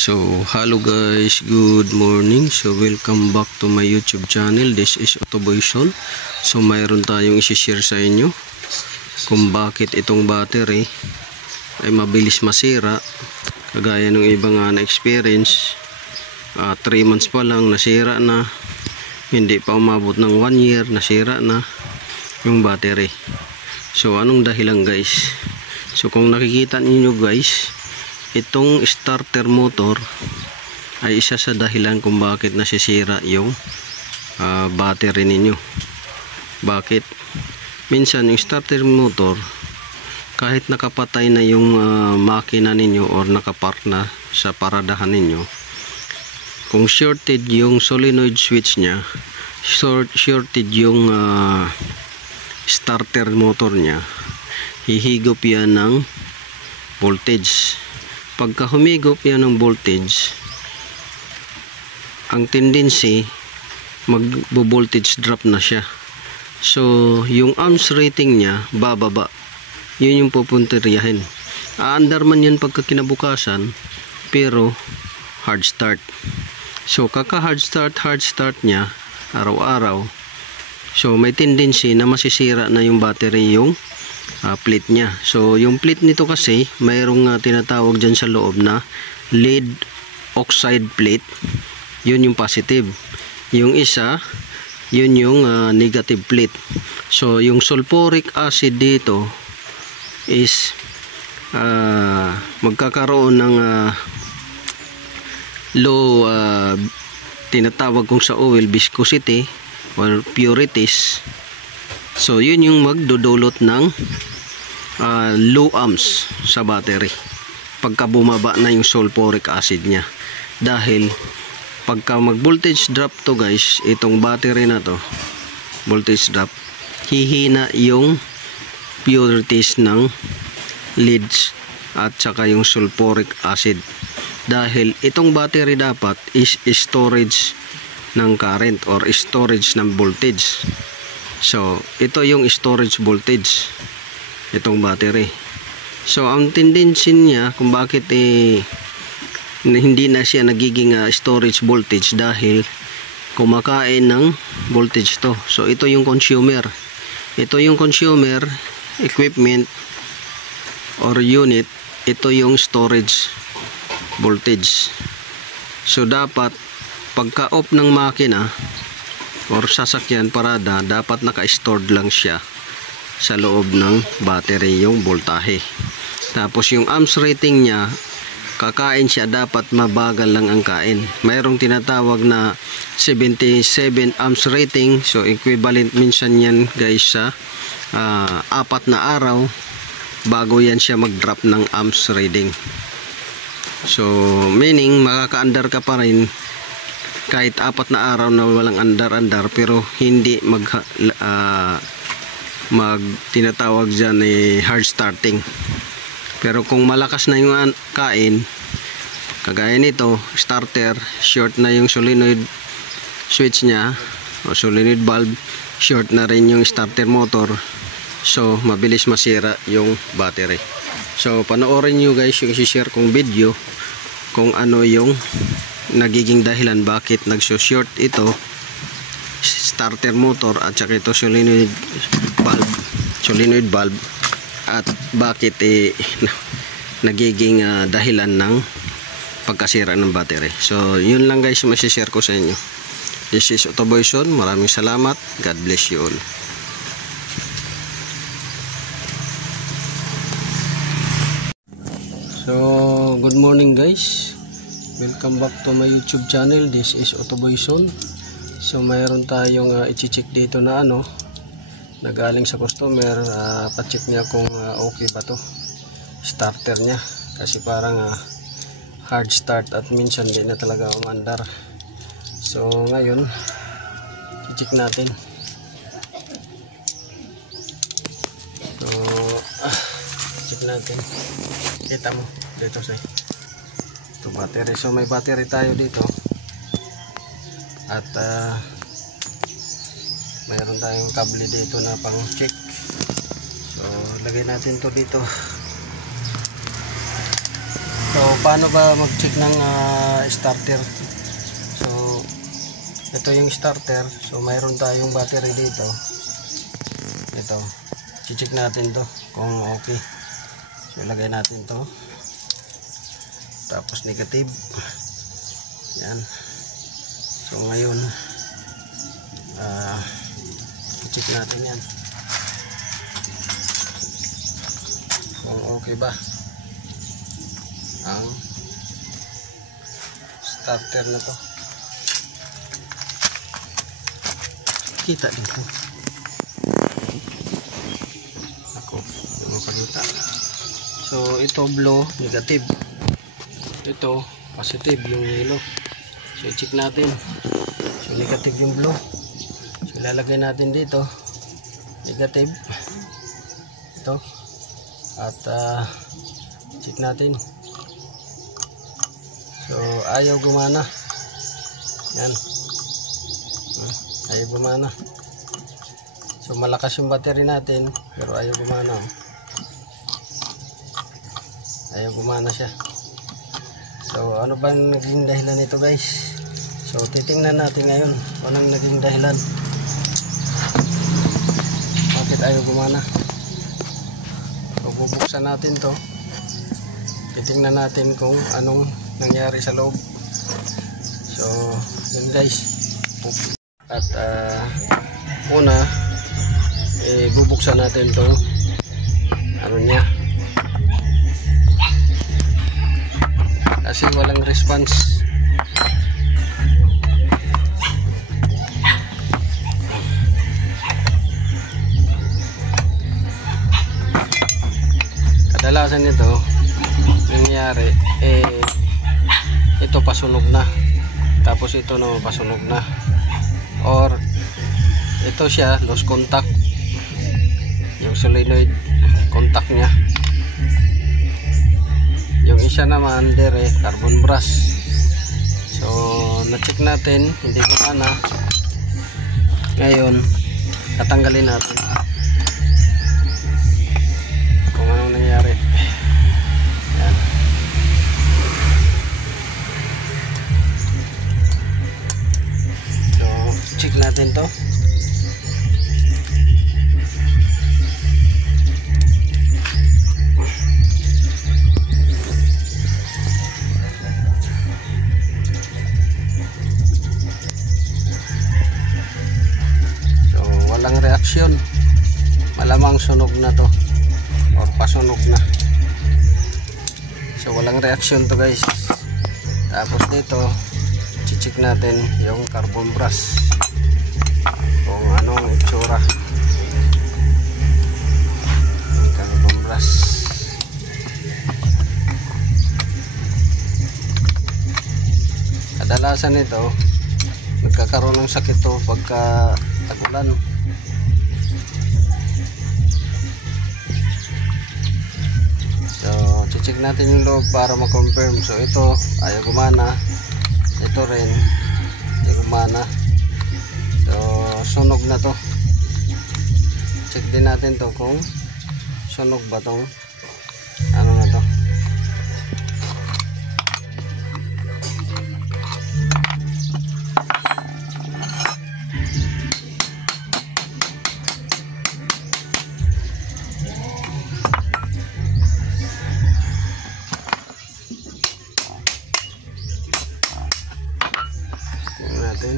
So hello guys, good morning. So welcome back to my YouTube channel. This is Autoboyson. So mayroon tayong i-share sa inyo kung bakit itong battery ay mabilis masira, kagaya ng ibang na-experience. 3 months pa lang nasira na, hindi pa umabot ng 1 year nasira na yung battery. So anong dahilan guys? So kung nakikita niyo guys, itong starter motor ay isa sa dahilan kung bakit nasisira yung battery ninyo. Bakit? Minsan yung starter motor, kahit nakapatay na yung makina ninyo or nakapark na sa paradahan ninyo, kung shorted yung solenoid switch nya, shorted yung starter motor nya, hihigop yan ng voltage. Pagka humigop yan ng voltage, ang tendency mag-voltage drop na siya. So yung amps rating nya bababa. Yun yung pupuntiryahin. Aandar man yan pagka kinabukasan, pero hard start. So kaka hard start nya araw-araw, so may tendency na masisira na yung battery, yung plate nya. So yung plate nito kasi mayroong tinatawag dyan sa loob na lead oxide plate. Yun yung positive, yung isa yun yung negative plate. So yung sulfuric acid dito is magkakaroon ng low tinatawag kong sa oil viscosity or purities. So yun yung magdudulot ng low amps sa battery pagka bumaba na yung sulfuric acid nya. Dahil pagka mag voltage drop to guys, itong battery na to, voltage drop, hihina yung purities ng leads at saka yung sulfuric acid. Dahil itong battery dapat is storage ng current or storage ng voltage. So ito yung storage voltage, itong battery. So ang tendency niya kung bakit hindi na siya nagiging storage voltage, dahil kumakain ng voltage to. So ito yung consumer, ito yung consumer equipment or unit, ito yung storage voltage. So dapat pagka off ng makina or sasakyan parada, dapat naka-stored lang siya sa loob ng battery yung voltahe. Tapos yung amps rating niya, kakain siya, dapat mabagal lang ang kain. Mayroong tinatawag na 77 amps rating. So equivalent minsan yan guys sa 4 na araw bago yan siya mag-drop ng amps rating. So meaning makaka-andar ka pa rin kahit 4 na araw na walang andar-andar, pero hindi tinatawag dyan hard starting. Pero kung malakas na yung kain, kagaya nito, starter, short na yung solenoid switch nya o solenoid valve, short na rin yung starter motor, so mabilis masira yung battery. So panoorin nyo guys yung i-share kong video kung ano yung nagiging dahilan bakit nagso-short ito starter motor at saka ito solenoid valve, at bakit nagiging dahilan ng pagkasira ng battery. So yun lang guys yung masishare ko sa inyo. This is Autoboyson. Maraming salamat. God bless you all. So good morning guys, welcome back to my YouTube channel. This is Autoboyson. So mayroon tayong i-check dito na nagaling sa customer. Pa-check niya kung okay ba to starter niya, kasi parang hard start at minsan di na talaga umandar. So ngayon i-check natin. So check natin. Kita mo dito sa ito battery. So may battery tayo dito at mayroon tayong kable dito na pang check. So lagay natin to dito. So So paano ba mag-check ng starter? So ito yung starter. So mayroon tayong battery dito. Ito. I-check natin to kung okay. So ilagay natin to. Tapos negative. Yan. So ngayon i-check natin yan kung okay ba ang starter na to. Kita dito ako yung makakita. So ito blue negative, ito positive yung yellow. So i-check natin. So negative yung blue. So ilalagay natin dito negative ito at check natin. So ayaw gumana. Yan. Ayaw gumana. So malakas yung battery natin pero ayaw gumana. Ayaw gumana siya. So ano bang naging dahilan nito guys? So titingnan natin ngayon kung anong naging dahilan. Bakit ayaw gumana? So bubuksan natin to. Titingnan natin kung anong nangyari sa loob. So yun guys. At una bubuksan natin tong ano niya. Kasi walang response. Kadalasan nito nangyayari ito pasunog na, tapos ito naman pasunog na, or ito siya lost contact, yung solenoid contact nya. Yung isa naman dire carbon brush. So na-check natin hindi gumana. Ngayon tatanggalin natin kung anong nangyari. Yan. So check natin to. Walang reaksyon, malamang sunog na to or pasunog na. So walang reaksyon to guys. Tapos dito check natin yung carbon brush kung anong itsura. Yung carbon brush, kadalasan ito nagkakaroon ng sakit to pagka tagulan. So check natin yung loob para ma-confirm. So ito ayaw gumana, ito rin ayaw gumana. So sunog na to. Check din natin to kung sunog ba tong ano na to. Natin.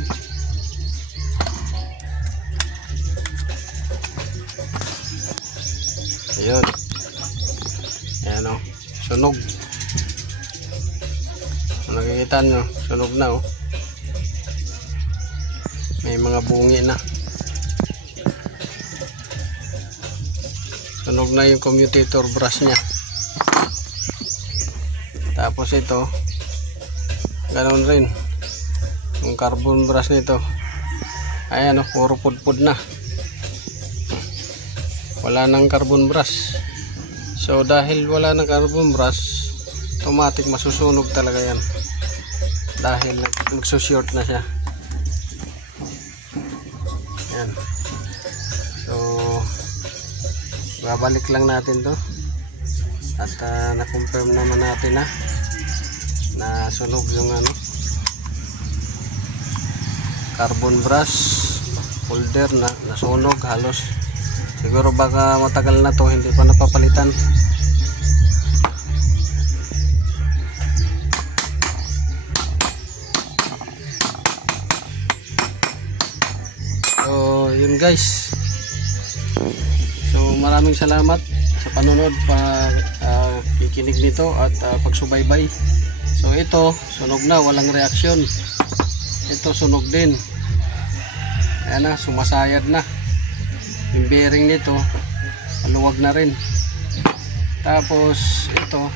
Ayun. Ayan o. Sunog. Kung nakikita nyo, sunog na o. May mga bungi na. Sunog na yung commutator brush nya. Tapos ito, ganoon rin. Yung carbon brush nito, ayan o, puro pudpud na, wala nang carbon brush. So dahil wala nang carbon brush, automatic masusunog talaga yan dahil magsushort na siya. Yan. So babalik lang natin to at na-confirm naman natin na nasunog yung carbon brush holder na nasunog halos. Siguro baka matagal na to, hindi pa napapalitan. So yun guys, so maraming salamat sa panonood, kikinig nito at pagsubaybay. So ito sunog na, walang reaksyon. Ito sunog din, ayan na, sumasayad na yung bearing nito, maluwag na rin. Tapos ito,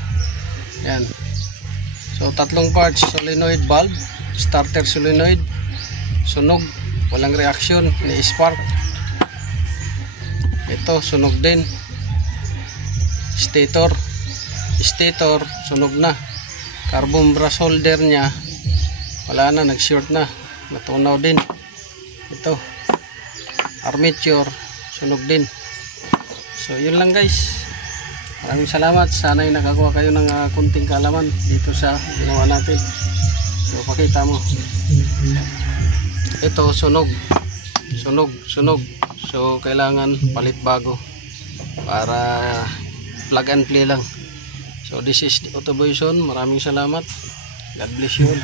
yan. So tatlong parts, solenoid valve, starter solenoid, sunog, walang reaksyon, ni-spark. Ito sunog din. Stator sunog na. Carbon brush holder nya wala na, nag-short na, natunaw din. Ito armature sunog din. So yun lang guys, maraming salamat. Sana'y nakakuha kayo ng kunting kaalaman dito sa ginawa natin. So pakita mo, ito sunog. So kailangan palit bago para plug and play lang. So this is Autoboyson. Maraming salamat. God bless you all.